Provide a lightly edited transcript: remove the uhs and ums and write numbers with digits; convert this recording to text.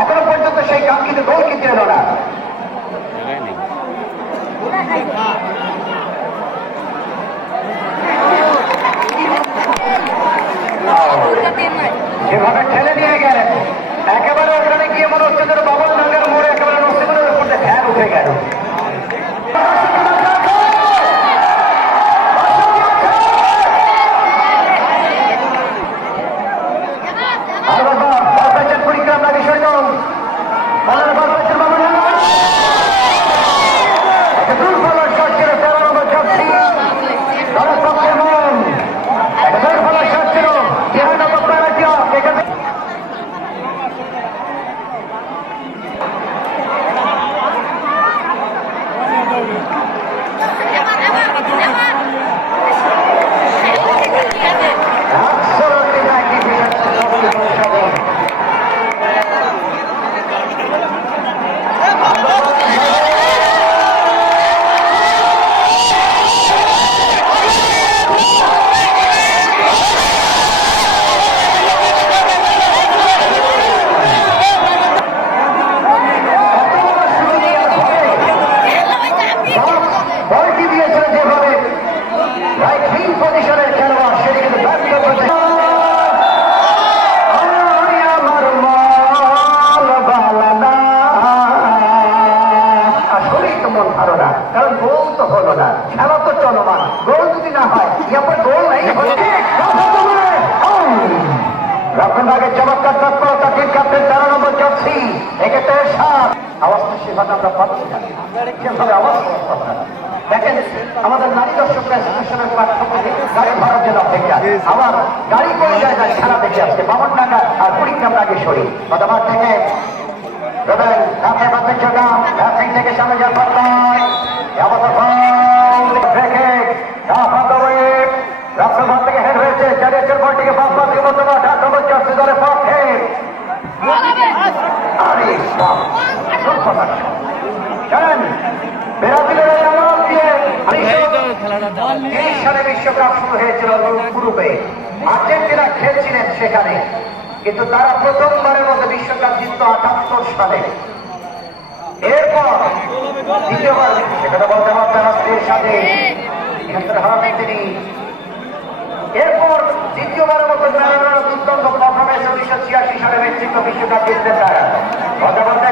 এখনো পর্যন্ত সেই কাঙ্ক্ষিত গোল কিন্তু এলো না। যেভাবে ঠেলে নিয়ে গেলেন একেবারে ওখানে গিয়ে মনে হচ্ছে যেন বাবল ডাঙ্গার মোড়ে একেবারে নসিমের উপর ফ্যান উঠে গেল। পরিক্রম না বিষয় কারণ গোল তো হলো না, খেলা তো চলমান, গোল যদি না হয় গোল নেই। রক্ষণভাগের চমৎকার তৎপরতা টিম ক্যাপ্টেন 13 নম্বর জার্সি এক্ষেত্রে 7 আওয়াজটা সেভাবে আমরা পাচ্ছি না, সেভাবে আওয়াজ দেখেন আমাদের নারী দর্শকরা স্টেশনের প্ল্যাটফর্মে গাড়ি ভরার জন্য অপেক্ষা, আবার গাড়ি কোন জায়গায় খেলা দেখে আসছে বামনডাঙ্গা আর কুড়িগ্রাম নাগেশ্বরী বাদামার থেকে থেকে সামনে যাওয়ার নয় রাষ্ট্রভাগ থেকে হেড হয়েছে চারিয়াচের বলটিকে বাসবাসী মধ্যে 8 নম্বর জার্সি দলের পক্ষে সালে বিশ্বকাপ শুরু হয়েছিল গ্রুপে আর্জেন্টিনা খেলছিলেন সেখানে, কিন্তু তারা প্রথমবারের মধ্যে বিশ্বকাপ জিতল 78 সালে। এরপর দ্বিতীয়বার সেখানে বলতে পারতেন স্ত্রীর সাথে হারাতেন তিনি। এরপর দ্বিতীয়বারের মতো দুর্দান্ত পারফরমেন্স 1986 সালে মেক্সিকো বিশ্বকাপ জিতলেন তারা। কথা বলতে